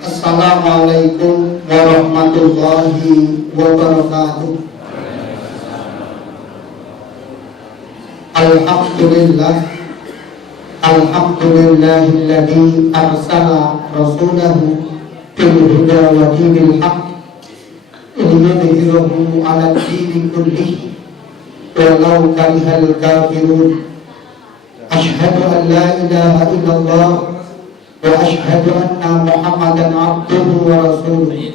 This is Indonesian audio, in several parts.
Assalamualaikum warahmatullahi wabarakatuh. Alhamdulillah, alhamdulillahilladzi arsala rasulahu bil huda wa dinil haqq liyudhhirahu 'ala ad-dini kullihi walau karihal kafirun. Asyhadu an la ilaha illallah wa asyhadu anna Muhammadan abduhu wa rasuluh.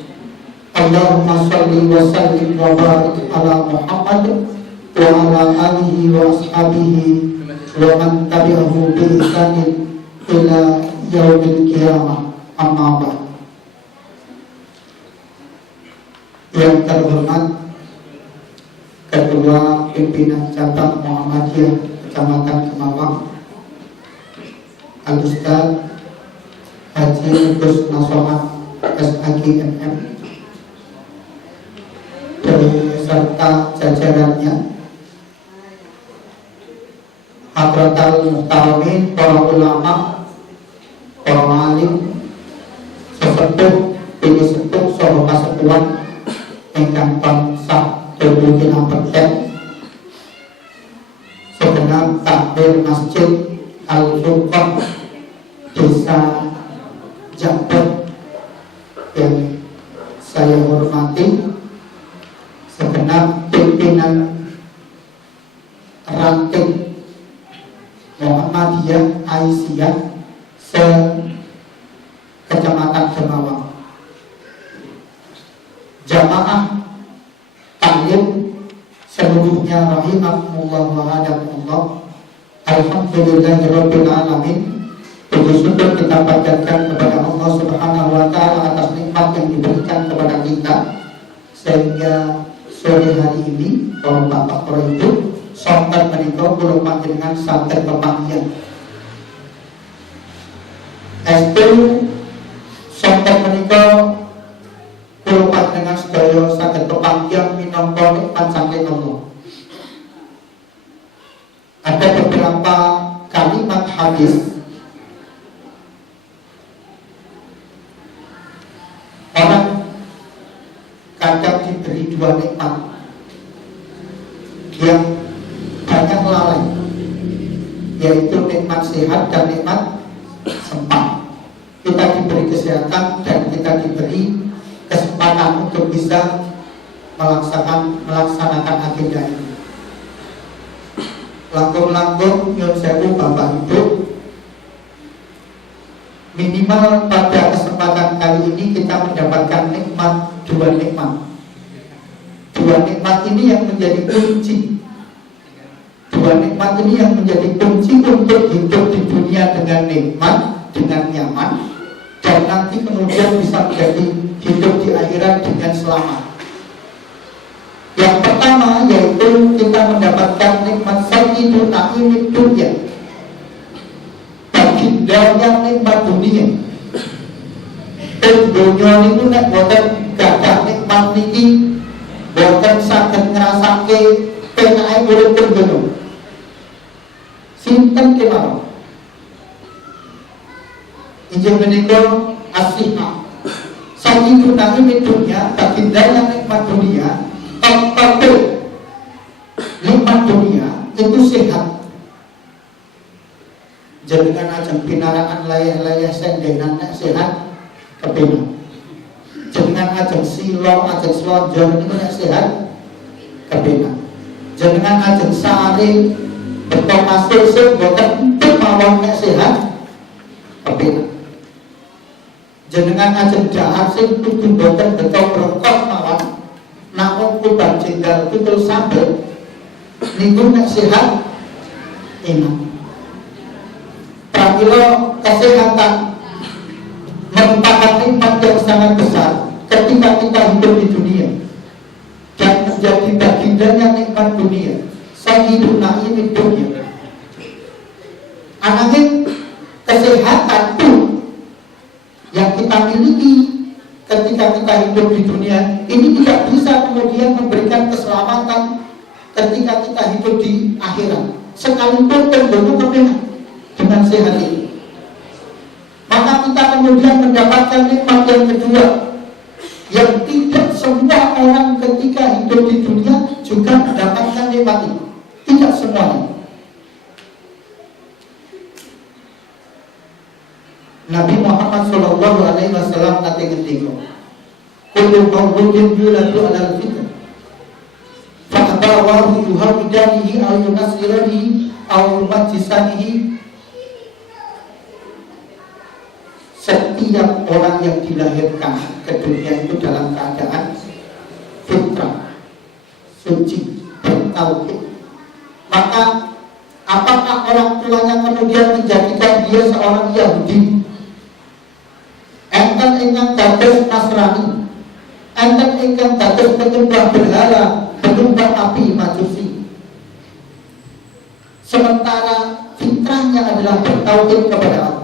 Allahumma shalli wa sallim wa barik ala Muhammad wa ala alihi wa ashabihi wa man tabi'ahu bi ihsanin ila yaumil qiyamah. Amma ba'd. Yang terhormat Ketua Pimpinan Cabang Muhammadiyah Kecamatan Kemawang, Al-Ustaz Haji Gus Nasomat SHGMM beserta jajarannya, Hadratal Muhtaramin, para ulama, para alim, sesepuh, bini sepuh, saha kasepuhan ingkang tansah tubuh kinambekan segenap takbir Masjid Al-Furqan Desa Jabber yang saya hormati, segenap pimpinan ranting Muhammadiyah Aisyah se-Kecamatan Kemawang, jamaah taklim seluruhnya rahimahumullah wa hadakumullah. Alhamdulillahirabbil alamin. Bersyukur kita panjatkan kepada Allah Subhanahu wa taala atas nikmat yang diberikan kepada kita sehingga sore hari ini para bapak para ibu sonten menika kula panjenengan saged pepanggihan. Estu sonten menika kula panjenengan sedaya saged pepanggihan minangka nikmat saking Allah. Ada beberapa kalimat hadis orang kadang diberi dua nikmat yang banyak lalai, yaitu nikmat sehat dan nikmat sempat. Kita diberi kesehatan dan kita diberi kesempatan untuk bisa melaksanakan agenda ini. Langkung-langkung nyun sewu Bapak Ibu, minimal pada kesempatan kali ini kita mendapatkan nikmat, dua nikmat. Dua nikmat ini yang menjadi kunci. Dua nikmat ini yang menjadi kunci untuk hidup di dunia dengan nikmat, dengan nyaman, dan nanti kemudian bisa menjadi hidup di akhirat dengan selamat. Yang pertama yaitu kita mendapatkan nikmat sayyidul na'imid dunya, bagindanya nikmat dunia. Dunia itu nek boten gadah nikmat niki boten saged ngrasake penake urip dunya. Sinten kemawon injil menika asihah sayyidul na'imid dunya, bagindanya nikmat dunia. Tapi nikmat dunia itu sehat. Jenengan ajeng pinaraan layah-layah sendenan nek sehat kepenak. Jenengan ajeng silo, ajeng slonjor niku nek sehat kepenak. Jenengan ajeng sare beto pasir sing boten mawon nek sehat kepenak. Jenengan ajeng dahar sing kudu boten beto brengkos mawon namun kubang jenggal tutul sambel niku nek sehat enak. Pramila kesehatan merupakan nikmat yang sangat besar ketika kita hidup di dunia dan menjadi bagindanya nikmat dunia, sayyidun na'imid dunya. Ananging kesehatan pun yang kita miliki ketika kita hidup di dunia ini tidak bisa kemudian memberikan keselamatan ketika kita hidup di akhirat, sekalipun terbentuk kepenak dengan sehat ini. Maka kita kemudian mendapatkan nikmat yang kedua, yang tidak semua orang ketika hidup di dunia juga mendapatkan nikmat itu. Tidak semuanya. Nabi Muhammad sallallahu alaihi wasallam kata ketika, "Kullu mauludin yuladu 'alal fitrah, fa abawahu yuhawidanihi aw yunasiranihi aw yumajjisanihi." Setiap orang yang dilahirkan ke dunia itu dalam keadaan fitrah, suci, bertauhid. Maka apakah orang tuanya kemudian menjadikan dia seorang Yahudi, enten ingkang dados Nasrani, enten ingkang dados penyembah berhala, penyembah api Majusi, sementara fitrahnya adalah bertauhid kepada Allah.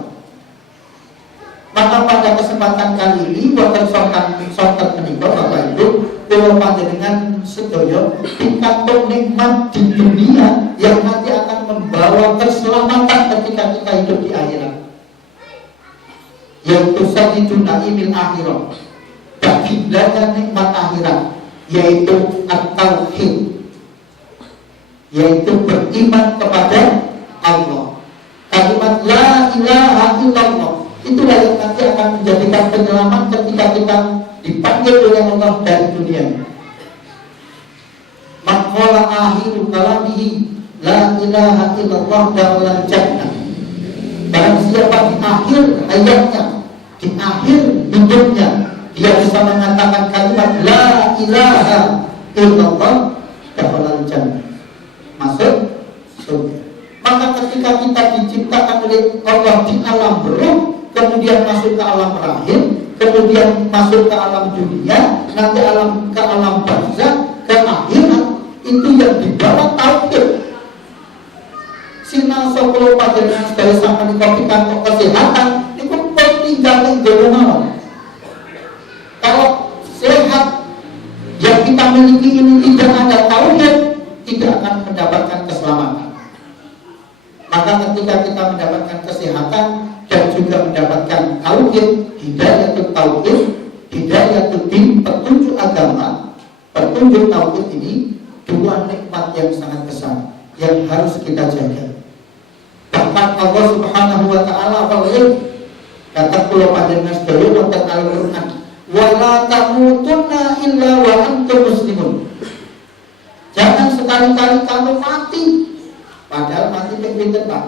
Maka pada kesempatan kali ini wonten sonten menika Bapak Ibu, kula panjenengan sedaya pikantuk nikmat di dunia yang nanti akan membawa keselamatan ketika kita hidup di akhirat, yaitu sayyidun naimil akhirah, bagindanya nikmat akhirat, yaitu at-tauhid, yaitu beriman kepada Allah. Kalimat la ilaha illallah itulah yang nanti akan menjadikan penyelamat ketika kita dipanggil oleh Allah dari dunia. Maqala akhiru kalamihi la ilaha illallah dakhala jannah. Barang siapa di akhir hayatnya, di akhir hidupnya, dia bisa mengatakan kalimat la ilaha illallah dakhala jannah, masuk surga. Maka ketika kita diciptakan oleh Allah di alam ruh, kemudian masuk ke alam rahim, kemudian masuk ke alam dunia, nanti ke alam barzakh, ke akhirat, itu yang dibawa tauhid. Sinau sepuluh panjenengan sedaya sampeyan dikopikan kok kesehatan, itu tinggal ning dono. Kalau sehat yang kita miliki ini tidak ada tauhid, tidak akan mendapatkan keselamatan. Maka ketika kita mendapatkan kesehatan dan juga mendapatkan tauhid, hidayatul tauhid, hidayatul din, petunjuk agama, petunjuk tauhid ini dua nikmat yang sangat besar yang harus kita jaga. Bahkan Allah Subhanahu wa taala kata kula panjenengan sedaya wonten Al-Qur'an, "Wala tamutunna illa wa antum muslimun." Jangan sekali-kali kamu mati, padahal mati pinten Pak.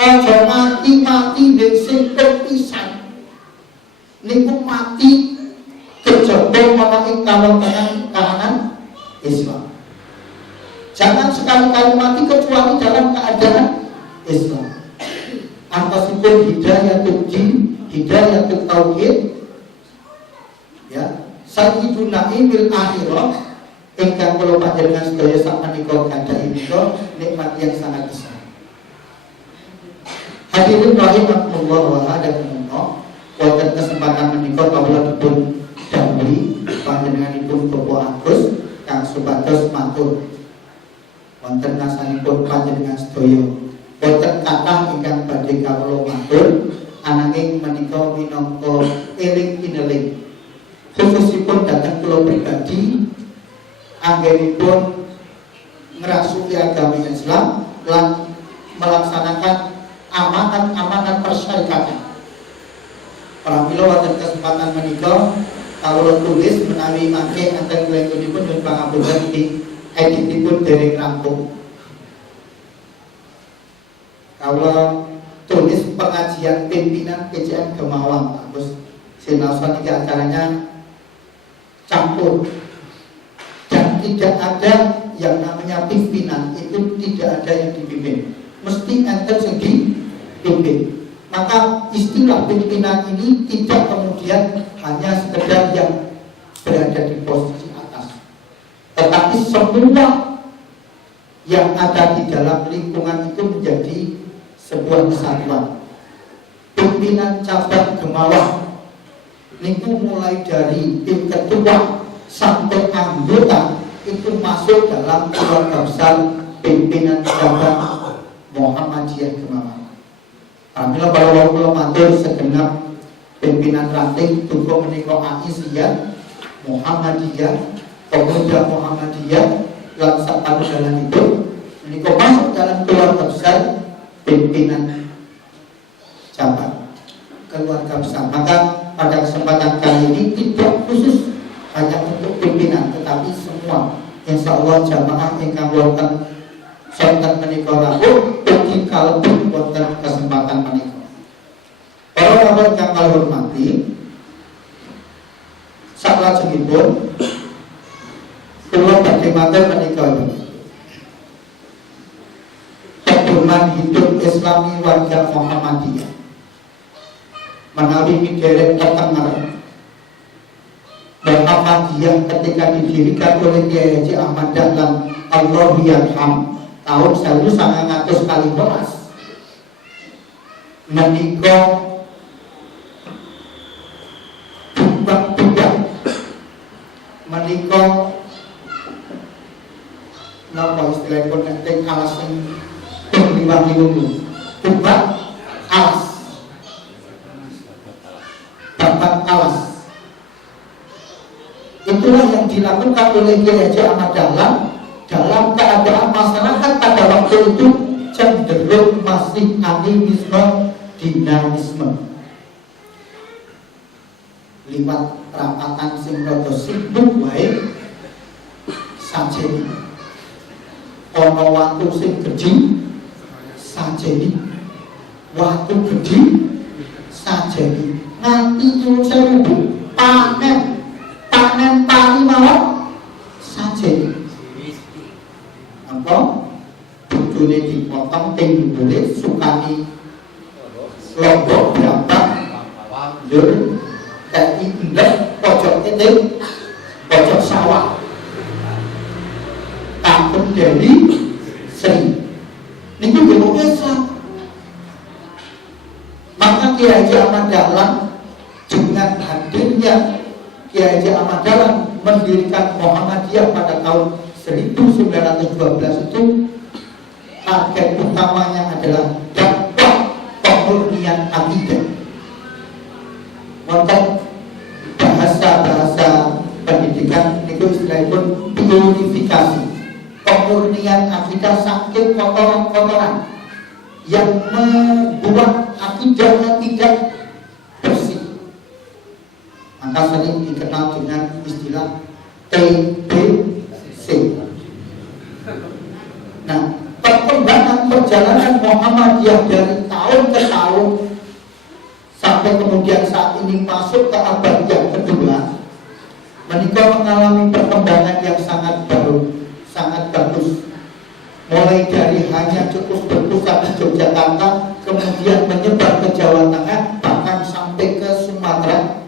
Ojo mati sing pisan. Niku mati kejaba ana ing kahanan Islam. Jangan sekali-kali mati kecuali dalam keadaan Islam. Antasipun hidayatul din, hidayatul tauhid, ya, sayyidun naimil akhirah, ingkang kula panjenengan sedaya sakmenika gadhahi menika nikmat yang sangat besar. Hadirin rahimakumullah wa hadakumullah, wonten kesempatan menika kawula dipun dhamri panjenenganipun Bapak Agus kang supados matur wonten ngasanipun panjenengan sedaya. Wonten kathah ingkang badhe kawula matur, ananging menika minangka eling-eling khususipun dhateng kula pribadi anggenipun ngrasuki agama Islam lan melaksanakan amanat-amanat persyarikatan. Pramila wonten kesempatan menika kawula tulis menawi mangke enten kula-kulipun nyuwun pangapunten di editipun dereng rampung. Kawula tulis pengajian pimpinan PCM Gemawang, terus sinaosan iki acaranya campur dan tidak ada yang namanya pimpinan, itu tidak ada yang dipimpin, mesti enten sing dipimpin. Maka istilah pimpinan ini tidak kemudian hanya sekedar yang berada di posisi atas, tetapi semua yang ada di dalam lingkungan itu menjadi sebuah kesatuan. Pimpinan cabang Gemawang niku mulai dari tim ketua sampai anggota itu masuk dalam keluarga besar pimpinan cabang Muhammadiyah Gemawang. Alhamdulillah kalau kula matur segenap pimpinan ranting tunggu menika Aisyah Muhammadiyah, Pemuda Muhammadiyah lan sapanunggalipun menika masuk dalam keluarga besar pimpinan cabang keluarga besar. Maka pada kesempatan kali ini tidak khusus hanya untuk pimpinan, tetapi semua insya Allah jamaah ingkang wonten sonten menika rawuh ugi kalebet wonten kesempatan menika. Para rawuh ingkang kula hormati, saklajengipun kula badhe matur menika pedoman hidup Islami warga Muhammadiyah menawi miderek ketenger Muhammadiyah ketika didirikan oleh Kiai Haji Ahmad Dahlan Allahu Yarham tahun 1915 menika budak menika napa istilahipun nek alas sing liwat-liwat budak alas babat alas. Itulah yang dilakukan oleh Kiai Haji Ahmad Dahlan dalam keadaan masyarakat pada waktu itu cenderung masih animisme, dinamisme. Liwat perapatan sing rada sibuk wae sajeni. Ana watu sing gedhi sajeni. Watu gedhi sajeni. Nganti nyuwun sewu panen pari mawon sajeni. Apa? Bojone dipotong ting boleh sukani lombok berapa lur kayak indek pojok titik pojok sawah kampung dari Sri niku nggih Islam. Maka Kiai Haji Ahmad Dahlan dengan hadirnya Kiai Haji Ahmad Dahlan mendirikan Muhammadiyah pada tahun 1912 itu target utamanya adalah dakwah pemurnian akidah. Wonten bahasa pendidikan itu istilahipun purifikasi, pemurnian akidah saking kotoran-kotoran yang membuat akidahnya tidak bersih. Maka sering dikenal dengan istilah TBC. Nah, perkembangan perjalanan Muhammadiyah dari tahun ke tahun sampai kemudian saat ini masuk ke abad yang kedua, menikah mengalami perkembangan yang sangat baru, sangat bagus. Mulai dari hanya cukup berpusat di Yogyakarta, kemudian menyebar ke Jawa Tengah, bahkan sampai ke Sumatera.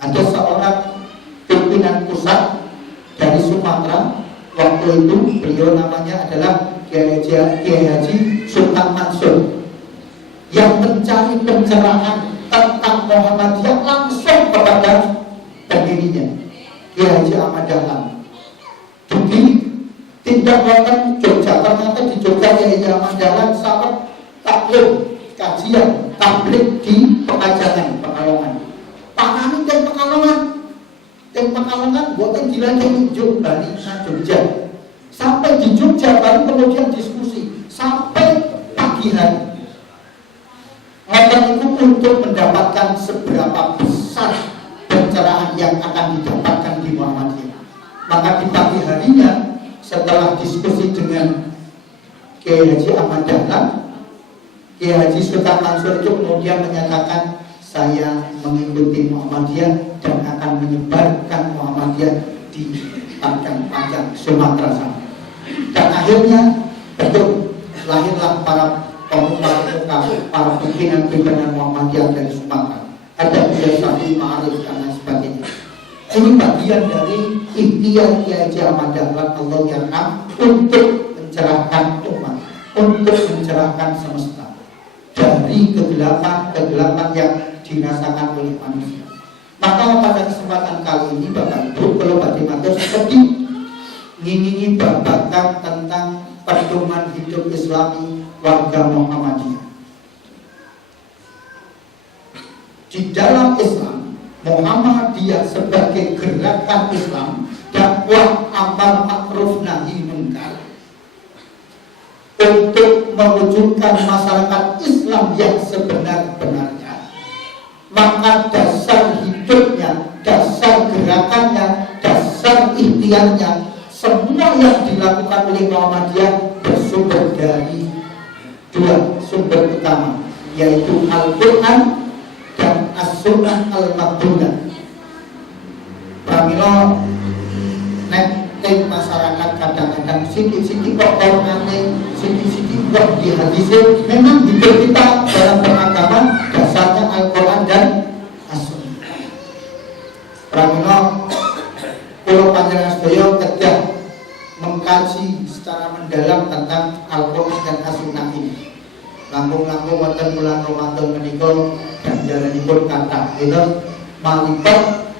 Ada seorang pimpinan pusat dari Sumatera, waktu itu beliau namanya adalah Kiai Haji Sultan Mansur, yang mencari pencerahan tentang Muhammadiyah langsung kepada pendirinya Kiai Haji Ahmad Dahlan. Jadi tidak wonten Jogja, ternyata di Jogja Kiai Haji Ahmad Dahlan sangat taklim kajian tablik di Pekajangan, Pekalongan. Panani dan Pekalongan buatan dilanjut Jogja, Jogja. Sampai di Jogja baru kemudian diskusi sampai pagi hari. Ngoten itu untuk mendapatkan seberapa besar pencerahan yang akan didapatkan di Muhammadiyah. Maka di pagi harinya setelah diskusi dengan Kiai Haji Ahmad Dahlan, Kiai Haji Sultan Mansur itu kemudian menyatakan, saya mengikuti Muhammadiyah dan akan menyebarkan Muhammadiyah di Padang Panjang Sumatera sana. Dan akhirnya betul lahirlah para pemuka-pemuka, para pimpinan-pimpinan Muhammadiyah dari Sumatera. Ada Buya Safi Ma'arif dan lain sebagainya. Ini bagian dari ikhtiar Kiai Haji Ahmad Dahlan Allah Yarham untuk mencerahkan umat, untuk mencerahkan semesta dari kegelapan yang dirasakan oleh manusia. Maka pada kesempatan kali ini Bapak Ibu, kalau Pak Dimatur sedih ngingingi babakan tentang pedoman hidup Islami warga Muhammadiyah. di dalam Islam, Muhammadiyah sebagai gerakan Islam, dakwah amar ma'ruf nahi munkar, untuk mewujudkan masyarakat Islam yang sebenar-benarnya, maka dasar hidupnya, dasar gerakannya, dasar ikhtiarnya, semua yang dilakukan oleh Muhammadiyah bersumber dari dua sumber utama, yaitu Al-Quran dan As-Sunnah Al-Maqbulah. Pramila nek masyarakat kadang-kadang sidik-sidik kok orangane, sidik-sidik kok di hadis. Memang hidup kita dalam beragama dasarnya Al-Quran dan As-Sunnah. Pramila kula panjenengan sedaya kedah mengkaji secara mendalam tentang Al-Quran dan As-Sunnah ini. Langkung-langkung wonten bulan Ramadan menika ganjaranipun kathah, itu malipat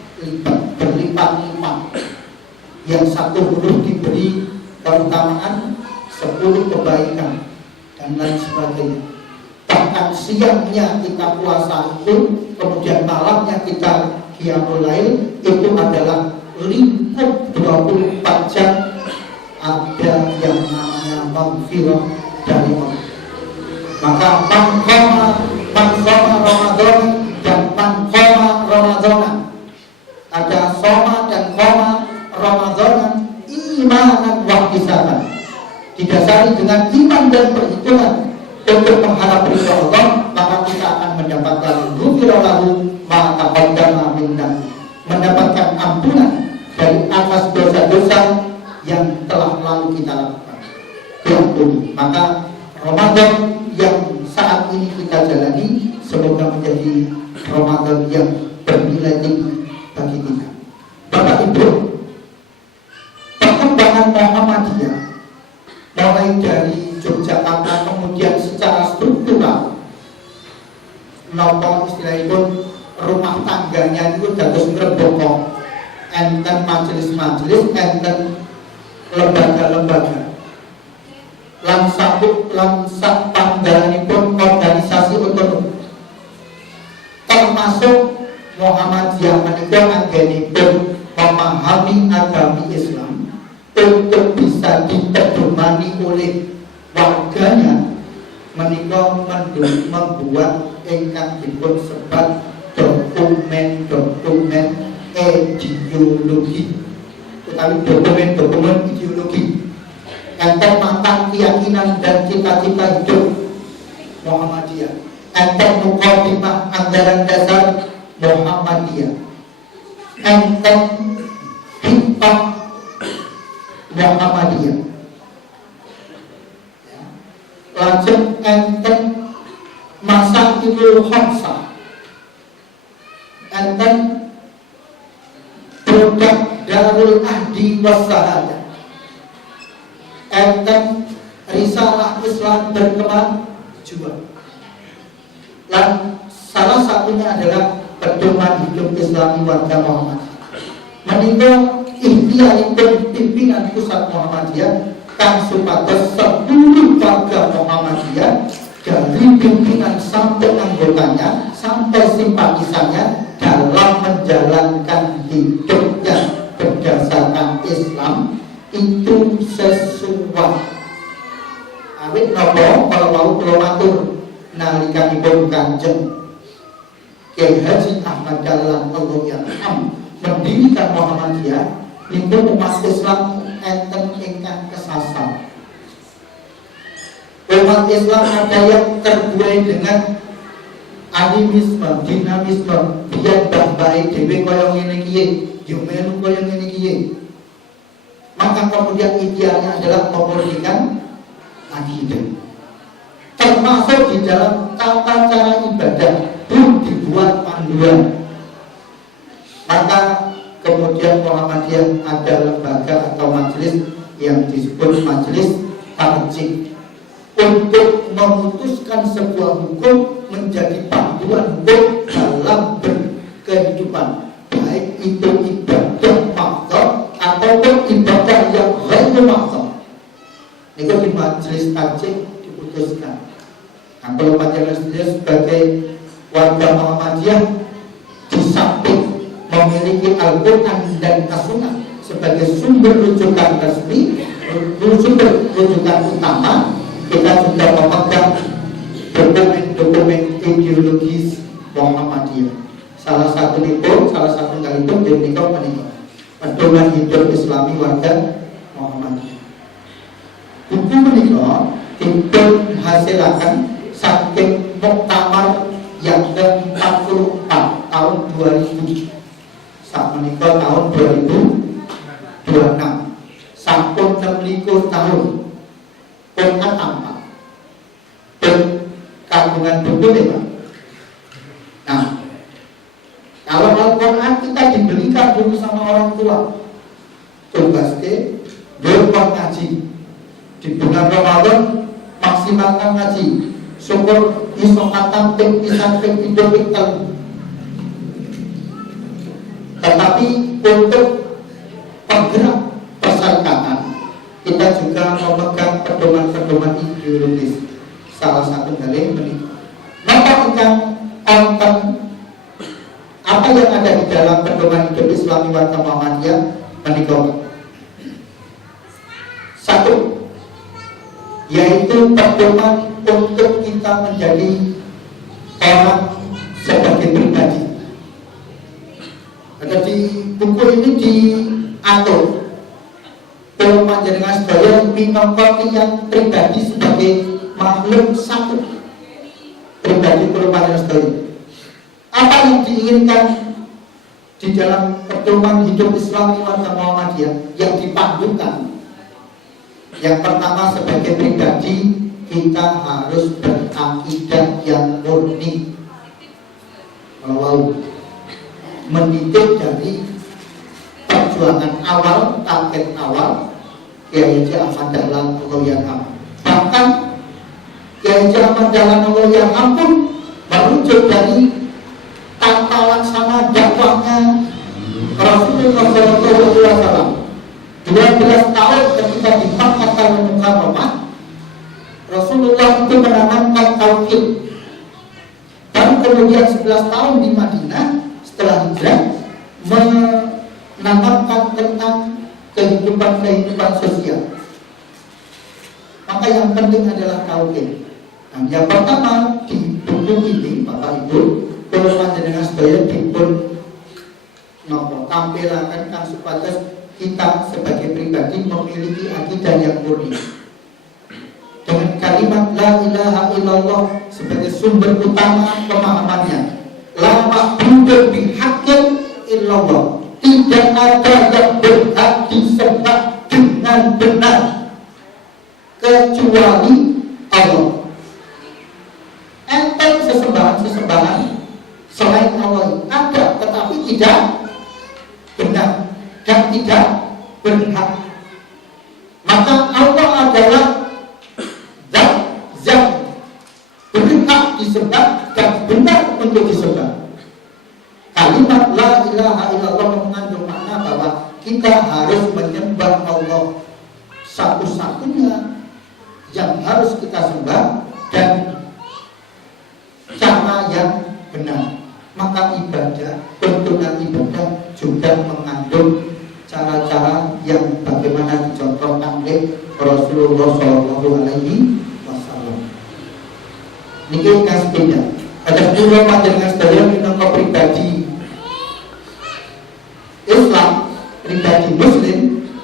berlipat-lipat. Yang satu huruf diberi keutamaan 10 kebaikan dan lain sebagainya. Bahkan siangnya kita puasa itu, kemudian malamnya kita qiyamul lail, itu adalah lingkup 24 jam ada yang namanya maghfirah dari Allah. Maka man qama Ramadan dan man qama Ramadan, ada soma dan qama Ramadan imanan wa ihtisaban, didasari dengan iman dan perhitungan untuk mengharap ridha Allah, maka kita akan mendapatkan ghufira lahu ma taqaddama min dhanbi, mendapatkan ampunan dari atas dosa-dosa yang telah lalu kita lakukan. Maka Ramadan yang saat ini kita jalani semoga menjadi Ramadan yang bernilai tinggi bagi kita. Bapak Ibu, perkembangan Muhammadiyah mulai dari Yogyakarta kemudian secara struktural, nopo istilahipun rumah tangganya itu dados ngreboko, enten majelis-majelis, enten lembaga-lembaga, lan sak pangdalanipun organisasi otonom, termasuk Muhammadiyah menika anggenipun memahami agama Islam untuk bisa diterjemani oleh warganya, menika membuat ingkang dipun sebat dokumen-dokumen ideologi, utawi dokumen-dokumen ideologi enten tentang keyakinan dan cita-cita hidup Muhammadiyah, enten mukadimah anggaran dasar Muhammadiyah, enten hikmah Muhammadiyah, lajeng enten Masailul Khamsah, enten produk Darul Ahdi Wassahadah, enten Risalah Islam Berkemajuan, dan salah satunya adalah pedoman hidup Islami warga Muhammadiyah. Menika ikhtiaripun pimpinan pusat Muhammadiyah kang supados 10 warga Muhammadiyah dari pimpinan sampai anggotanya sampai simpatisannya dalam menjalankan hidupnya berdasarkan Islam itu sesuai. Awit napa kalau matur nalikanipun Kanjeng Kyai Haji Ahmad Dahlan Allah yarham mendirikan Muhammadiyah, niku umat Islam enten ingkang kesasar. Umat Islam ada yang terbuai dengan animisme, dinamisme, biar baik dhewe kaya ngene iki, yo melu kaya ngene iki. Maka kemudian idealnya adalah memurnikan akidah. Termasuk di dalam tata cara ibadah pun dibuat panduan. Maka kemudian Muhammadiyah ada lembaga atau majelis yang disebut majelis tarjih untuk memutuskan sebuah hukum menjadi panduan hukum dalam berkehidupan, baik itu ibadah makhluk ataupun ibadah yang ghairu makhluk. Itu di majelis tarjih diputuskan. Nah, kalau panjenengan sebagai warga Muhammadiyah memiliki Al-Quran dan As-Sunnah sebagai sumber rujukan resmi, sumber rujukan utama, kita juga memegang dokumen-dokumen ideologis Muhammadiyah. Salah satu kali itu menikah pedoman hidup Islami warga Muhammadiyah. Buku menikah dihasilkan saking muktamar yang ke-44 tahun 2000 saat menikah tahun 2026 sampun 16 tahun Quran tanpa dan kandungan buku nih Pak. Nah, kalau Al-Quran kita dibelikan dulu sama orang tua, tugas ke berbuat ngaji di bulan Ramadan, maksimalkan ngaji, syukur iso khatam pisan ping hidup kita. Tetapi untuk penggerak perserikatan kita juga memegang pedoman-pedoman ideologis. Salah satu dari ini maka konten apa yang ada di dalam pedoman hidup Islami warga Muhammadiyah menikah. Satu, yaitu pedoman untuk kita menjadi orang sebagai pribadi. Ada di buku ini diatur kalau panjenengan sedaya minangka yang pribadi sebagai makhluk satu pribadi kalau panjenengan sedaya. Apa yang diinginkan di dalam pedoman hidup Islami warga Muhammadiyah yang dipandukan? Yang pertama, sebagai pribadi kita harus berakidah yang murni, mendidik dari perjuangan awal, target awal Kiai Haji Ahmad Dahlan Allah Yarham. Bahkan Kiai Haji Ahmad Dahlan Allah Yarham pun merujuk dari tata laksana dakwahnya Rasulullah SAW. 12 tahun ketika di Makkah Mukarramah, Rasulullah itu menanamkan tauhid. Dan kemudian 11 tahun di Madinah setelah hijrah menanamkan tentang kehidupan sosial. Maka yang penting adalah tauhid. Nah, yang pertama di buku ini Bapak Ibu, kalau panjenengan sedaya dipun tampilaken kan supados kita sebagai pribadi memiliki akidah yang murni dengan kalimat la ilaha illallah sebagai sumber utama pemahamannya. La ma'budu bihaqqin illallah, tidak ada yang berhak disembah dengan benar kecuali Allah. Enten sesembahan selain Allah ada, tetapi tidak benar dan tidak berhak. Maka Allah adalah zat yang berhak disembah dan benar untuk disembah. Kalimat la ilaha illallah mengandung makna bahwa kita harus menyembah Allah satu-satunya yang harus kita sembah dan cara yang benar. Maka ibadah, tuntunan ibadah juga mengandung cara-cara yang bagaimana dicontohkan oleh Rasulullah SAW. Niki kas beda. Ada dua panjenengan sedaya minangka pribadi Islam, pribadi Muslim,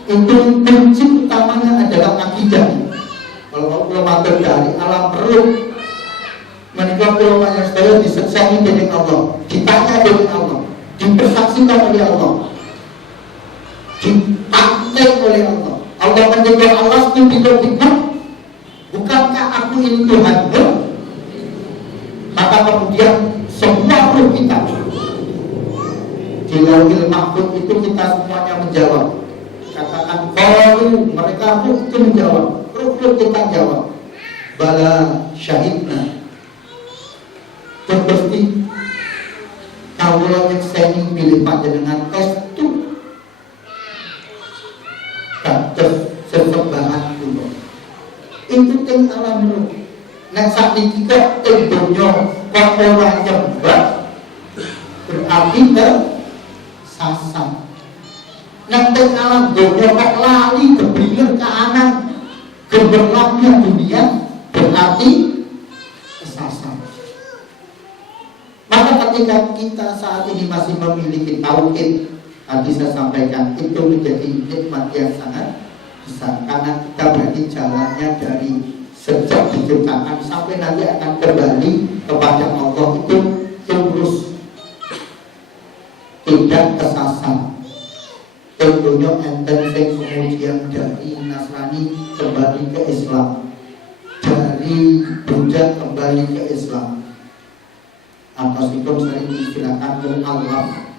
itu kunci utamanya adalah akidah. Kalau matur dari alam perut menikah pulau panjang sedaya disekseni oleh Allah, ditanya oleh Allah, dipersaksikan oleh Allah, dipantai oleh Allah. Allah menjawab, Allah sendirikan, bukankah aku ini Tuhan? Maka kemudian semua ruh kita di Lauhil Mahfuz itu kita semuanya menjawab. Katakan qalu, mereka ruh itu menjawab, ruh kita jawab, bala syahidna. Terpasti kalau nyekseni pilih panjenengan tes itu kados sesembahan dulu itu ting alam roh. Nek sak niki kok ting donya kok ora nyembah berarti kesasar. Nanti alam dunia kok lali berpikir ke anak gemerlapnya dunia berarti kesasar. Maka ketika kita saat ini masih memiliki tauhid, tadi saya sampaikan itu menjadi nikmat yang sangat besar karena kita berarti jalannya dari sejak diciptakan sampai nanti akan kembali kepada Allah itu lurus, tidak kesasar. Tentunya enten sing kemudian dari Nasrani kembali ke Islam, dari Buddha kembali ke Islam, atau sikum sering diistilahkan al-Allah.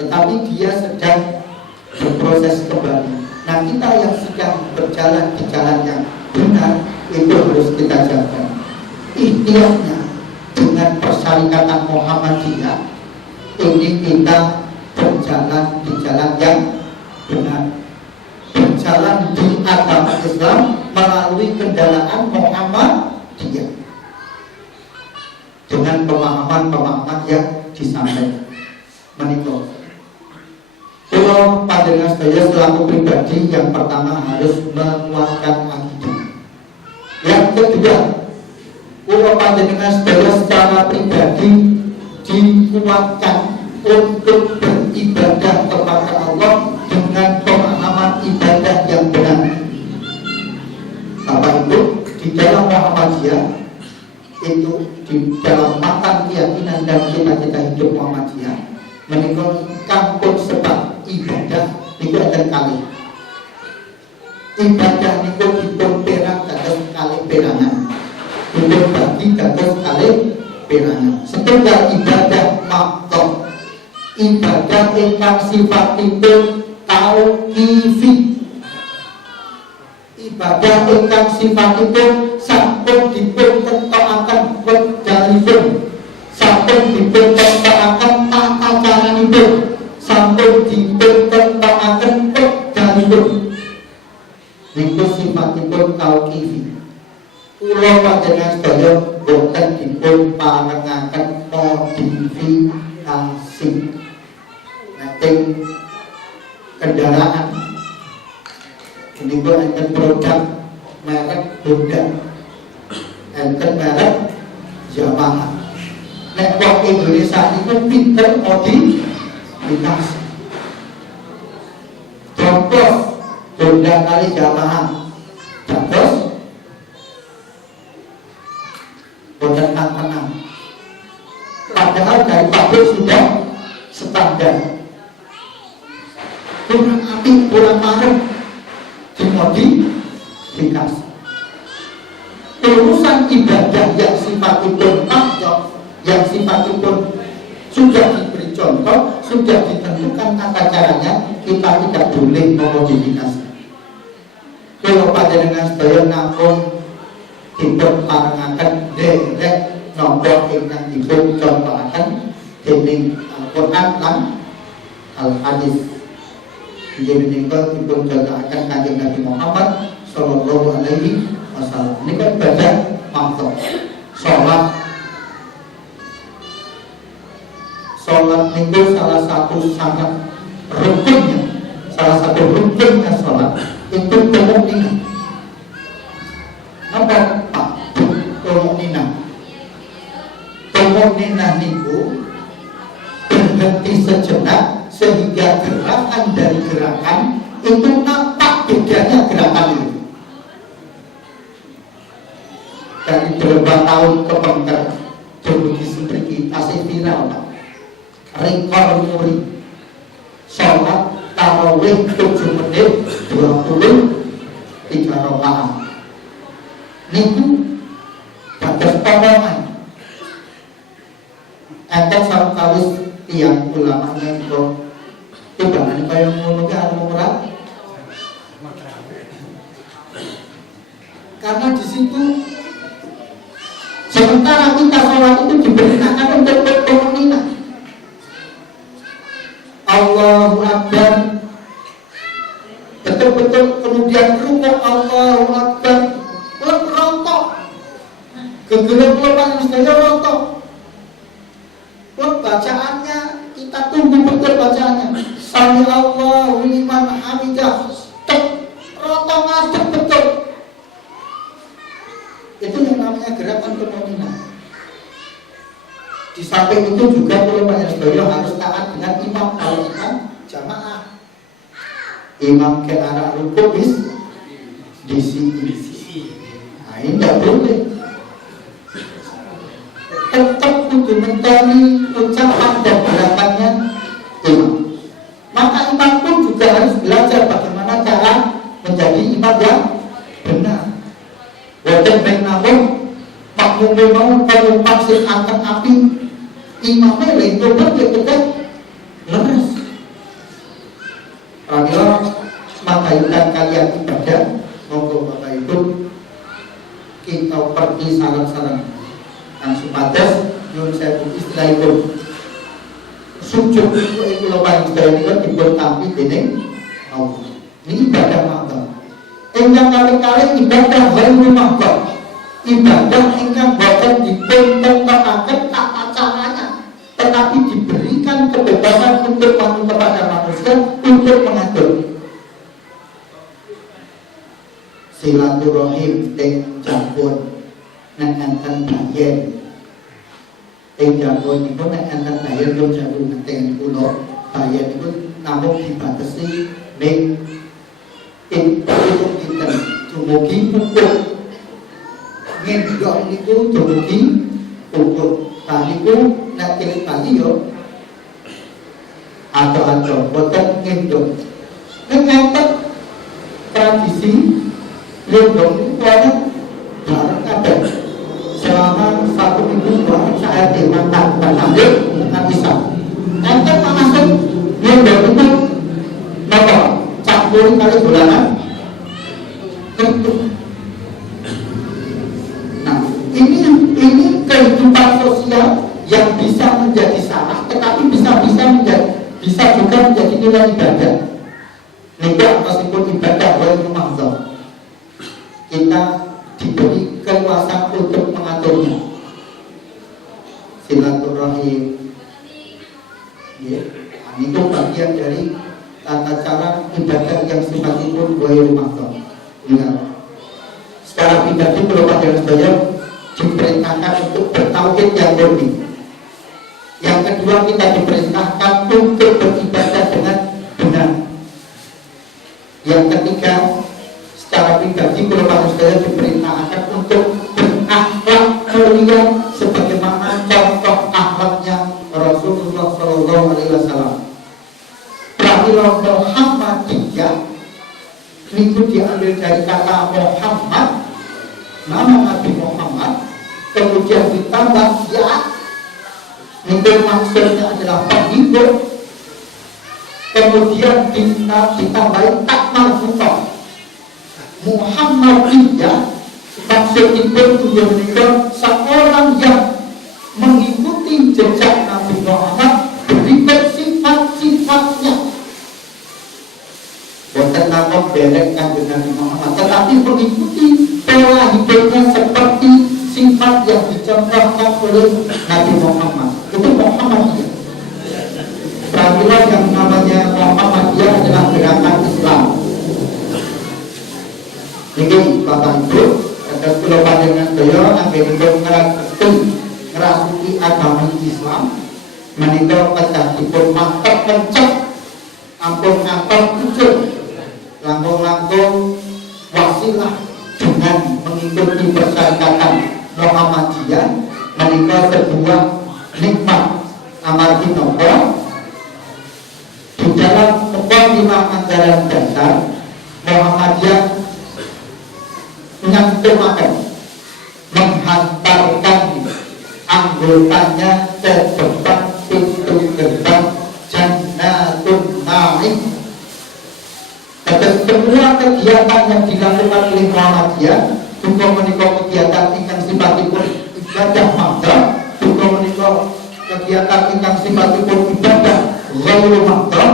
Tetapi dia sedang berproses kembali. Nah, kita yang sedang berjalan di jalan yang benar itu harus kita jaga. Ikhtiarnya dengan persyarikatan Muhammadiyah ini kita berjalan di jalan yang benar, berjalan di agama Islam melalui kendaraan Muhammadiyah dengan pemahaman-pemahaman yang disampaikan. Menikah kalau pandangan saya selaku pribadi yang pertama harus menguatkan akidah. Yang kedua, kalau pandangan saya secara pribadi dikuatkan untuk beribadah kepada Allah dengan pemahaman ibadah yang benar. Bapak Ibu, di dalam Muhammadiyah itu di dalam matan keyakinan dan cita-cita hidup Muhammadiyah menikah kampung sebab ibadah itu akan kali. Ibadah itu dipun perang dados kali perangan, dipun bagi dados kali perangan. Setunggal ibadah makhluk, ibadah ingkang sifatipun tauqifik, ibadah ingkang sifatipun sampun dipun tentokaken wekdalipun, sampun dipun tentokaken tata caranipun, sampun dipun tentokaken wekdalipun. Niku sifatipun tauqifik. Kula panjenengan sedaya boten dipun parengaken modifikasi. Nanti kendaraan ini pun enten produk merek Honda, enten merek Yamaha. Nek wong Indonesia itu pinter modifikasi. Contoh Honda kali Yamaha, terus boten tenang. Padahal dari pabrik sudah standar. Kurang api, kurang marah, dimodifikasi. Urusan ibadah yang sifatipun makhluk, yang sifatipun sudah diberi contoh, sudah ditentukan tata caranya, kita tidak boleh memodifikasi. Kalau panjenengan sedaya namun dipun parengaken derek nomor ingkang dipun contohaken dening Al-Qur'an lan Al-Hadis. Inggih menika dipun contohaken Kanjeng Nabi Muhammad sallallahu alaihi wasallam. Ini kan ibadah makhluk. Salat niku salah satu syarat rukunnya, salah satu rukunnya salat itu kemungkinan. Apa Pak? Kemungkinan niku berhenti sejenak sehingga gerakan dari gerakan itu nampak bedanya gerakan itu. Dari beberapa tahun ke bengker dumugi seperti tasih viral Pak. Rekor muri sholat tarawih 7 menit 23 rakaat. Niku batas potongan. Enten sawetawis tiyang ulama niku timbangane kaya ngono ki arep ora. Karena di situ sementara kita sholat itu diperintahkan untuk berkomunikasi. Allahu Akbar, betul-betul kemudian rukuk Allahu Akbar, lep rontok, gegelek lepas misalnya rontok, lep bacaannya kita tunggu betul bacaannya. Sami Allahu liman hamidah. Roto ngadep betul. Itu yang namanya gerakan kemungkinan. Di samping itu juga kalau banyak sedaya harus taat dengan imam. Kalau imam jamaah, imam ke arah rukuk di sini. Nah ini tidak boleh. Tetap kudu menteni ucapan dan gerakannya imam. Maka imam pun juga harus belajar bagaimana cara menjadi imam yang benar. Wajib baik namun makmum mau kalau pasir angkat api imamnya lain betul kita leres. Kalau makaikan kalian ibadah, monggo Bapak Ibu kita pergi salam-salam. Yang supados nyuwun sewu istilah itu sujud itu kula paring sedaya nika dipun tampi dening Allah. Ini ibadah mangga. Ingkang kali-kali ibadah ghairul mangga. Ibadah ingkang boten dipun tentokaken tata caranya, tetapi diberikan kebebasan untuk kepada manusia untuk mengatur. Silaturahim ing jampun nek enten bayen. Ing jampun niku nek enten bayen yo jalu ngeteng kula bayen niku namung dibatasi ning itu kita dumugi pupuk ngendok niku dumugi pupuk tadi ku nek kilik pagi yo atau boten ngendok nek tradisi ngendok niku banyak bareng kabeh selama 1 minggu saya dimantan bertanding dengan bisa enten langsung ngendok niku napa campur kali dolanan. Nah, ini kehidupan sosial yang bisa menjadi salah, tetapi bisa juga menjadi nilai ibadah. Nika meskipun ibadah oleh rumah kita diberi kekuasaan untuk mengaturnya. Silaturahim. Ya, itu bagian dari tata cara ibadah yang sifatipun ghairul mahdzur. Ingat, secara pribadi kalau pada saya diperintahkan untuk bertauhid yang murni. Yang kedua kita diperintahkan untuk beribadah dengan benar. Yang ketiga secara pribadi kalau pada saya diperintahkan untuk berakhlak mulia sebagaimana contoh akhlaknya Rasulullah SAW. Pramila Muhammadiyah itu diambil dari kata Muhammad, nama Nabi Muhammad, kemudian ditambah ya, itu maksudnya adalah penghibur, kemudian ditambahin tak marfuqah Muhammadiyah, maksudnya itu seorang yang mengikuti jejak Nabi Muhammad berikut sifat-sifatnya. Bukan nama belek dengan Nabi Muhammad, tetapi mengikuti pola hidupnya seperti sifat yang dicontohkan oleh Nabi Muhammad. Itu Muhammadiyah. Pramila yang namanya Muhammadiyah adalah gerakan Islam. Jadi Bapak Ibu, ada pulau panjangan saya agar itu ngerasuki agama Islam, menikah pecah dipun mantap pencet, ampun ngantong kucur, langkung-langkung wasilah dengan mengikuti persyaratan Muhammadiyah, menikah sebuah nikmat amargi nopo di dalam mukadimah ajaran dasar Muhammadiyah menyantumkan menghantarkan anggotanya ke depan pintu gerbang Jannatul Na'im. Dan semua kegiatan yang dilakukan oleh Muhammadiyah, juga menikah kegiatan yang sifatipun ibadah mahdzur, juga menikah kegiatan yang sifatipun ibadah ghairul mahdzur,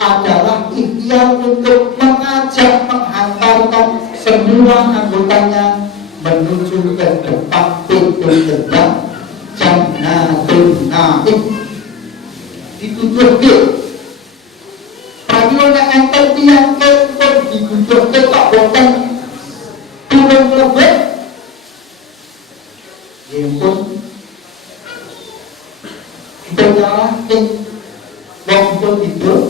adalah ikhtiar untuk mengajak, menghantarkan semua anggotanya menuju ke depan pintu gerbang Jannatul Na'im. ditujuhke. Pramila nek enten tiyang kepun ditujuhke kok boten turun lebet. Ya pun kita nyalahin wong pun tidur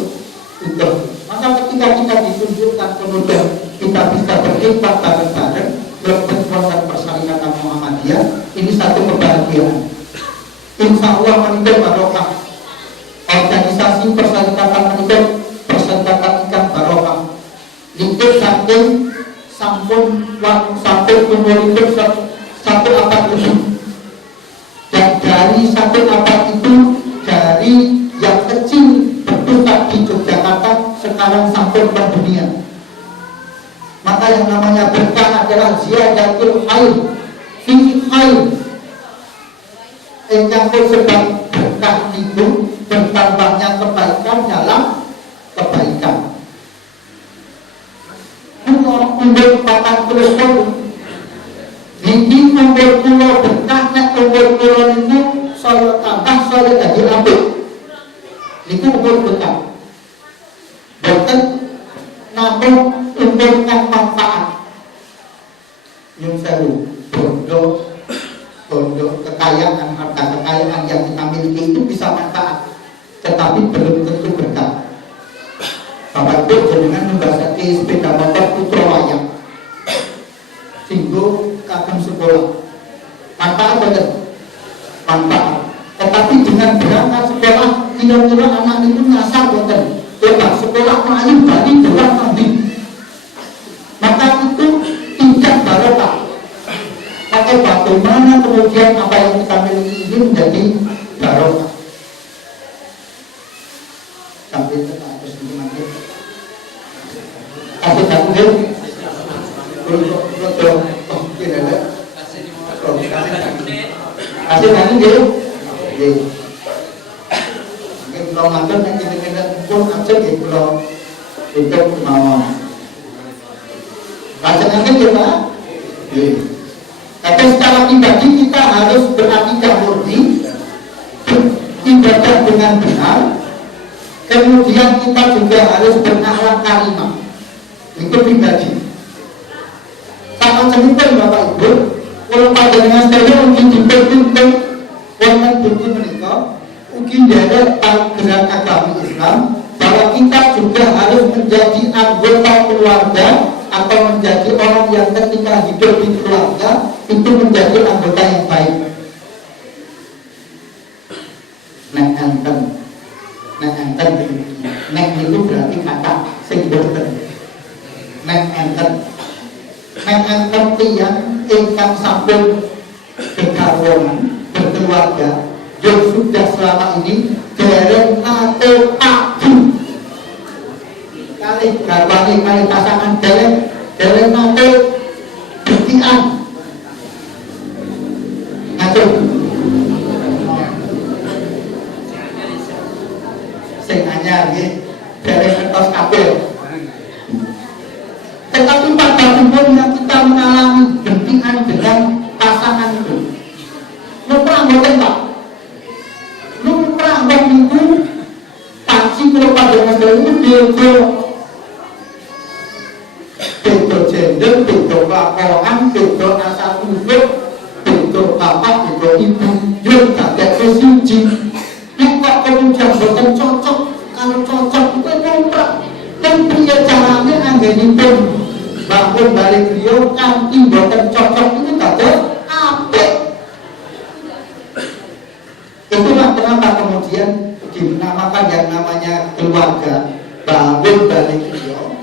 utuh. Maka ketika kita ditunjukkan kemudian kita bisa berkhidmat bareng-bareng berperjuangan persyarikatan Muhammadiyah, ini satu kebahagiaan. Insya Allah menikah barokah. Organisasi persyarikatan menikah persyarikatan ikan barokah. Lingkup saking sampun umuripun satu abad lebih. Dan dari satu abad itu, dari yang kecil berpusat di Yogyakarta sekarang sampun mendunia. Maka yang namanya berkah adalah ziyadatul khair fi khair. Yang sebab berkah itu bertambahnya kebaikan dalam kebaikan. Umur 40 tahun ini umur kula berkah, nek umur kula niku saya tambah saya dadi apik. Niku umur berkah. Boten namung umur kang manfaat. Nyun sewu, bondo kekayaan, harta kekayaan yang kita miliki itu bisa manfaat, tetapi belum tentu berkah. Bapak Ibu jenengan membasaki sepeda motor putra wayang singgo kagem sekolah, manfaat betul, manfaat. Tetapi dengan berangkat sekolah kira-kira anak itu nyasar betul, lepas sekolah melayu bali doang nanti, maka itu tidak barokah. Maka bagaimana kemudian apa yang kita miliki ini menjadi barokah? Sampai terus nanti kasih takdir kasih takdir mungkin kalau matur yang kita pun aja ya kalau itu kemauan bacaan kita tapi secara pribadi kita harus berakidah murni, ibadah dengan benar. Kemudian kita juga harus berakhlak karimah. Itu pribadi. Sama seperti Bapak Ibu, kalau pada dengan saya mungkin diperlukan wonten buku mereka, mungkin dari gerakan agama Islam, bahwa kita juga harus menjadi anggota keluarga atau menjadi orang yang ketika hidup di keluarga itu menjadi anggota yang baik. Nek itu berarti kata sing boten. Nek enten tiyang ingkang sampun berkaronan berkeluarga yang sudah selama ini dereng nate padu kali garwane kali pasangan dereng nate buktian ngatur sing anyar nggih dereng entos kabeh. Tetapi pada umumnya kita mengalami gentian dengan pasangan itu. Lumrah mboten Pak. Lumrah minggu panci kalau pada masa itu beda gender, beda kelakuan, beda asal usul, beda bapak, beda ibu, yang tidak siji. Nek kok kemudian boten cocok, kalau cocok itu lumrah. Dan pria caranya anggenipun bangun balik beliau kanthi boten cocok itu dados apik. Itulah kenapa kemudian dinamakan yang namanya keluarga bangun balik beliau.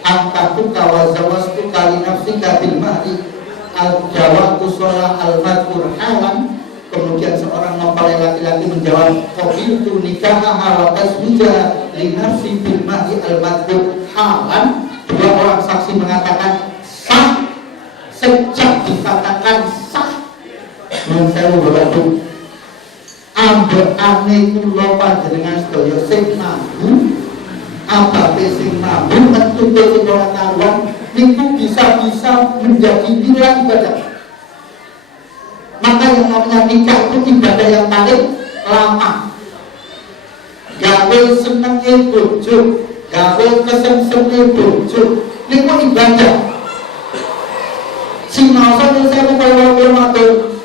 Angkatu kawazawastu kali nafsika bil mahri al-jawatu sholah al-madkur halan. Kemudian seorang mempelai laki-laki menjawab qabiltu nikahaha wa tasmija li nafsi bil mahri al-madkur halan. Dua orang saksi mengatakan sah sejak dikatakan sah. Nun sewu Bapak Ibu, ambekane kula panjenengan sedaya sing mampu, abape sing mampu metuke sing ora karuan niku bisa menjadi nilai ibadah. Maka yang namanya nikah itu ibadah yang paling lama. gawe senenge bojo, gawe kesemseme bojo, niku ibadah. Sing nasa saya kaya matur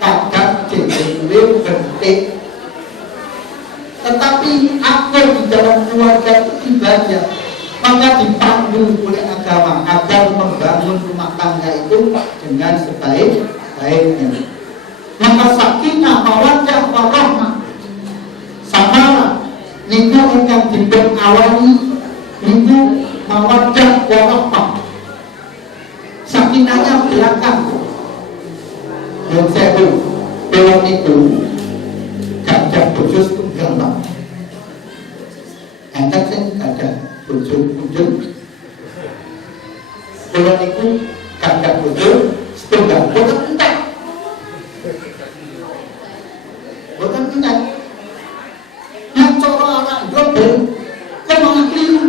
kadang dhewe bentik. Tetapi akhir di dalam keluarga itu ibadah. Maka dipandu oleh agama agar membangun rumah tangga itu dengan sebaik-baiknya. Maka sakinah mawaddah warahmah sama niku ingkang dipun awali niku mawaddah warahmah. Sakinahnya belakang. Yang saya belum itu gajah bojo tunggal Pak. Enten sing gajah bojo kunjung. Kalau niku gajah bojo tunggal boten entek. Boten entek. Yang cara anak dobel kan mengakili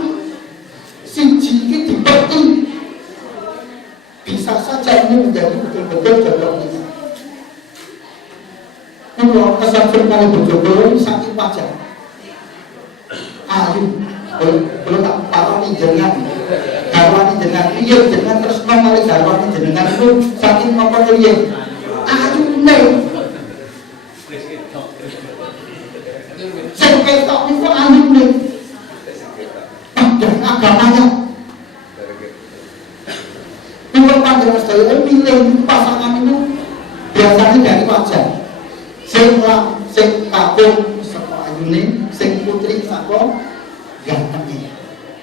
siji iki diperti. Bisa saja ini menjadi betul-betul jodoh kita. Kalau kesamping kali bojo saking pajak ayu belum tak parani jenengan garwani jenengan iya jenengan terus kali garwani jenengan itu saking apa iya ayu nih sing ketok itu ayu nih dan agamanya kalau pandangan saya milih pasangan itu biasanya dari wajah sing kakung saka ayune, sing putri saka gantenge.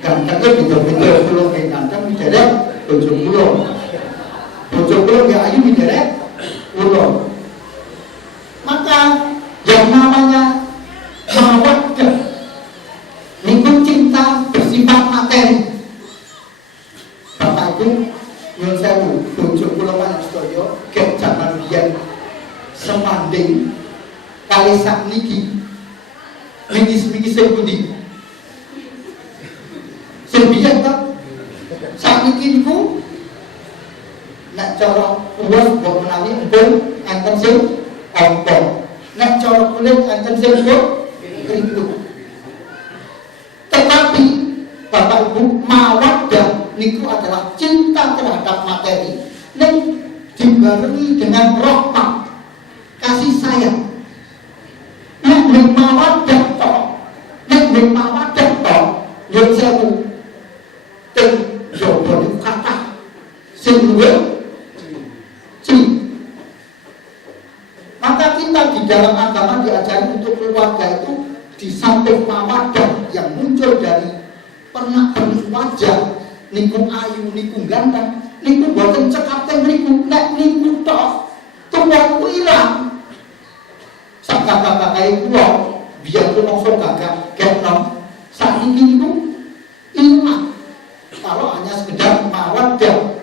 Gantenge beda-beda kula nggih ganteng miderek bojo kula. Bojo kula nggih ayu miderek kula. Maka yang namanya mawaddah niku cinta bersifat materi. Bapak Ibu, nyuwun sewu, bojo kula panjenengan sedaya gek jaman biyen semanding kali sak niki miki sing pundi sing biyen ta sak niki niku nek cara uwas mbok menawi empun enten sing ompong nek cara kulit enten sing krituk. Tetapi Bapak Ibu mawaddah niku adalah cinta terhadap materi nek dibarengi dengan rahmat kasih sayang. Nek mawaddah tok, yen sewu ten jowo niku kathah sing luwih maka kita di dalam agama diajari untuk keluarga itu di samping mawaddah yang muncul dari pernak pernik wajah niku ayu niku ganteng niku boten cekap teng niku nek niku tok tuwa ilang sak kakak-kakak kula biar rumangsa gagah ketno sakniki niku ilang kalau hanya sekedar mawaddah.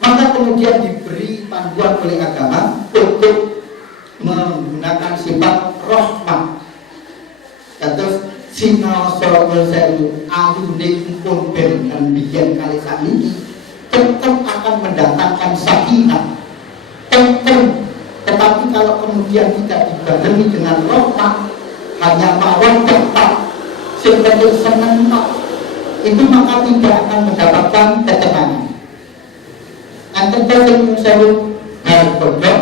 Maka kemudian diberi panduan oleh agama untuk menggunakan sifat rahmah. Terus sinaosa sewu ayune pun ben dan biyen kali sakniki tetap akan mendatangkan sakinah. Tetapi kalau kemudian tidak dibarengi dengan rahmah, hanya mawaddah tak, sebagai senang tak, itu maka tidak akan mendapatkan ketenangan. Anten sing sewu bodhok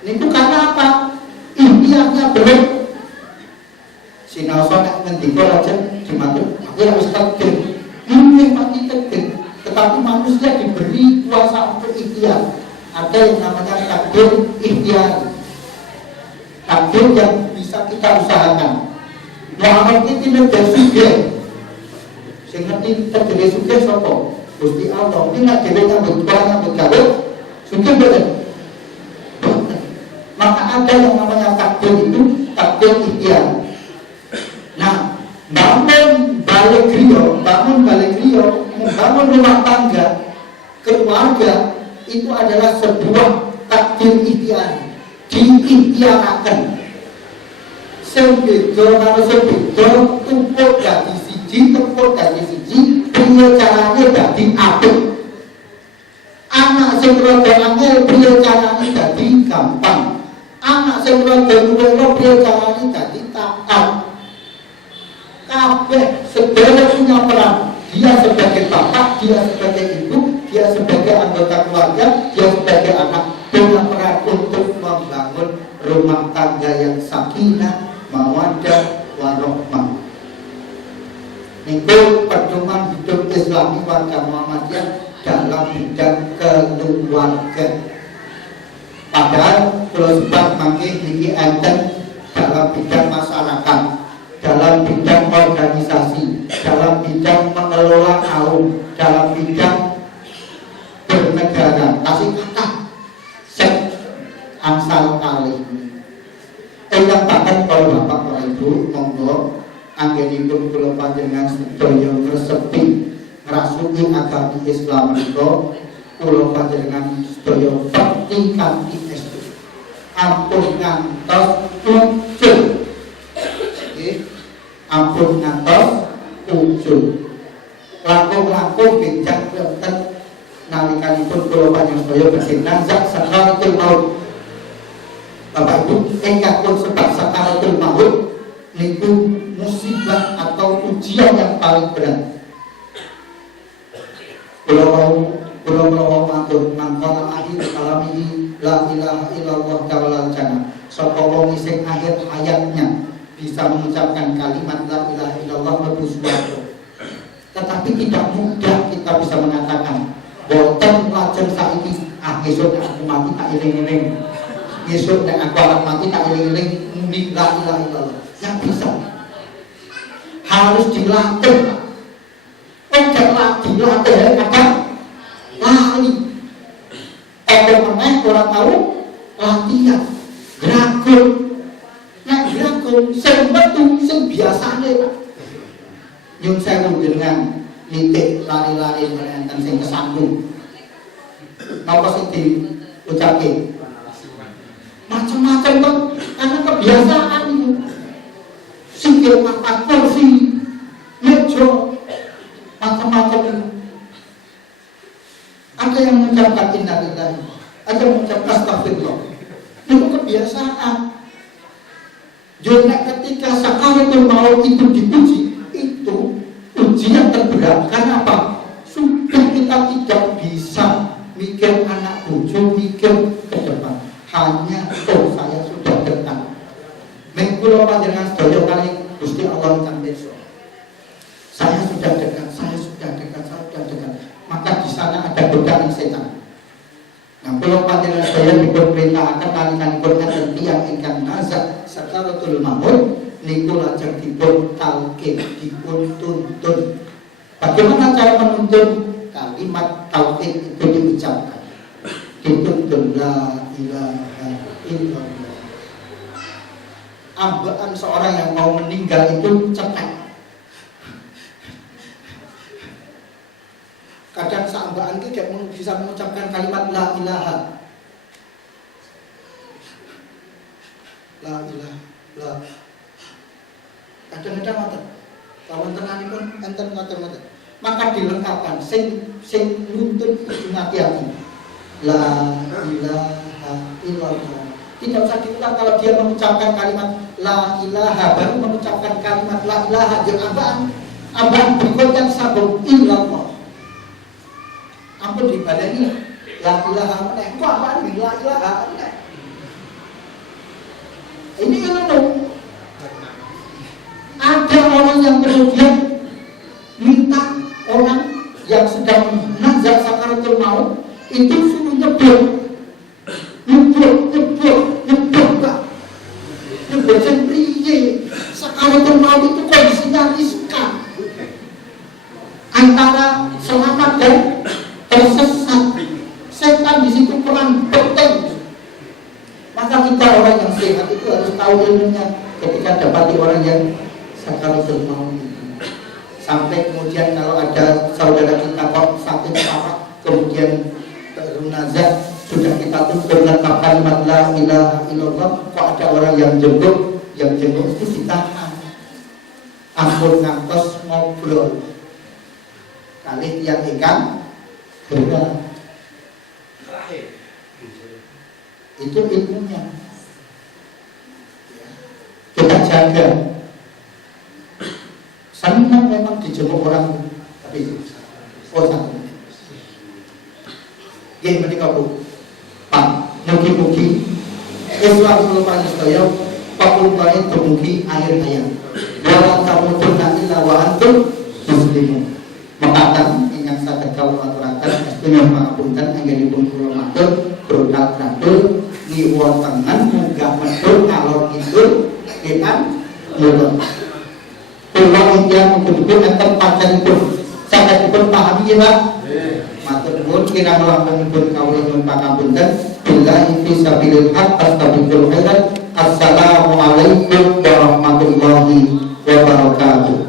niku karena apa? Impiannya belum sinaosa nek ngendika lajeng dimatur aku harus tegel mungkin pasti tegel. Tetapi manusia diberi kuasa untuk ikhtiar. Ada yang namanya takdir ikhtiar, takdir yang bisa kita usahakan. Muhammad ini tidak bersugih, sing ngerti takdir sugih sapa? Gusti Allah. Ini nak dhewe nyambut gawe sugih boten. Maka ada yang namanya takdir itu takdir ikhtiar. Nah, bangun balik griya, membangun rumah tangga, keluarga itu adalah sebuah takdir ikhtiar, diikhtiaraken. Sing beda karo sing beda tumpuk dadi siji, piye carane dadi apik. Anak sing rada angel piye carane dadi gampang. Anak sing rodha piye carane dadi taat. Kabeh sedaya punya peran. Dia sebagai bapak, dia sebagai ibu, dia sebagai anggota keluarga, dia sebagai anak, punya peran untuk membangun rumah tangga yang sakinah, mawaddah, warahmah. Itu pedoman hidup Islami warga Muhammadiyah dalam bidang keluarga. Padahal kalau sebab mangke niki enten dalam bidang masyarakat, dalam bidang organisasi, dalam bidang mengelola kaum, dalam bidang bernegara. Kasih kata set angsal kali ini. Yang bahkan kalau bapak kalau ibu monggo anggenipun kula panjenengan sedaya ngresepi ngrasuki agami Islam menika kula panjenengan sedaya bekti kanthi estu. Ampun ngantos ujung. Ampun ngantos ujung. Langkung-langkung bijak wonten nalikanipun kula panjenengan sedaya bersinazak sakaratul maut. Bapak Ibu, ingkang pun sebab sakaratul maut niku musibah atau ujian yang paling berat. Kula matur mangkala akhir kalamihi la ilaha illallah ta'ala jannah. Sapa wong sing akhir hayatnya bisa mengucapkan kalimat la ilaha illallah mlebu swarga. Tetapi tidak mudah kita bisa mengatakan boten lajeng saiki besok aku mati tak eling-eling. Besok aku akan mati tak eling-eling muni la ilaha illallah. Yang bisa harus dilatih. Jangan dilatih kadang lali. Meneh orang tahu latihan geragun. Nek geragun sing metu sing biasane Pak. Nyun sewu dengan nitik lari-lari enten sing kesandung. Napa sing diucapke? Macam-macam kok karena kebiasaan itu. Sikil papat kursi, meja, macam-macam itu. Ada yang mengucapkan innalillahi, ada yang mengucapkan astagfirullah. Itu kebiasaan. Jadi ketika sakaratul maut itu dipuji, itu ujian terberat. Karena apa? Sudah kita tidak bisa mikir anak cucu, mikir ke depan. Hanya saya sudah dekat. Mengkulo panjenengan sedaya kali Gusti Allah ingkang pirsa. Saya sudah dekat. Maka di sana ada godaan setan. Nah, kulo panjenengan sedaya dipun perintahkan nalikanipun enten tiyang ingkang nazak sakaratul maut niku lajeng dipun talqin, dipun tuntun. Bagaimana cara menuntun? Kalimat tauhid itu diucapkan. Dituntun la ilaha illallah. Ambaan seorang yang mau meninggal itu cepat. Kadang seambaan itu tidak bisa mengucapkan kalimat la ilaha. La ilaha. La. Kadang-kadang ngoten. Lawan tenanipun enten ngoten-ngoten. Maka dilengkapkan sing nuntun kudu hati-hati. La ilaha illallah. Tidak usah diulang kalau dia mengucapkan kalimat la ilaha baru mengucapkan kalimat la ilaha jeung ambaan berikutnya sabung illallah. Ampun dibadani la ilaha meneh. Kok ambaan la ilaha meneh. Ini kan ada orang yang kemudian minta orang yang sedang nazar sakaratul maut itu suruh nyebut Pak. Nyebut priye sakaratul maut itu kondisinya riskan antara selamat dan tersesat. Setan di situ peran penting. Maka kita orang yang sehat itu harus tahu ilmunya ketika dapati orang yang sakaratul maut itu. Sampai kemudian kalau ada saudara kita kok sakit apa kemudian nazar sudah kita tuntun lengkap kalimat la ilaha illallah, kok ada orang yang jenguk itu ditahan. Ampun ngantos ngobrol kali yang ikan berat. Itu ilmunya. jaga. Senang memang dijenguk orang, tapi satu. Ya, menika Bu. Pak, mugi-mugi Islam sulupan sedaya pakuntane dumugi akhir hayat. Wa tamutunna illa wa antum muslimun. Mekaten ingkang saged kawula aturaken sedaya pangapunten anggenipun kula matur brodal-brodol niwontenan munggah medhun ngalor kidul ketan mboten. Kula ingkang mugi-mugi enten panjenengan sagedipun pahami ya Pak. Matur nuwun kirang langkungipun kawula nyuwun pangapunten. Billahi fi sabilil haq astaghfirul khairat. Assalamualaikum warahmatullahi wabarakatuh.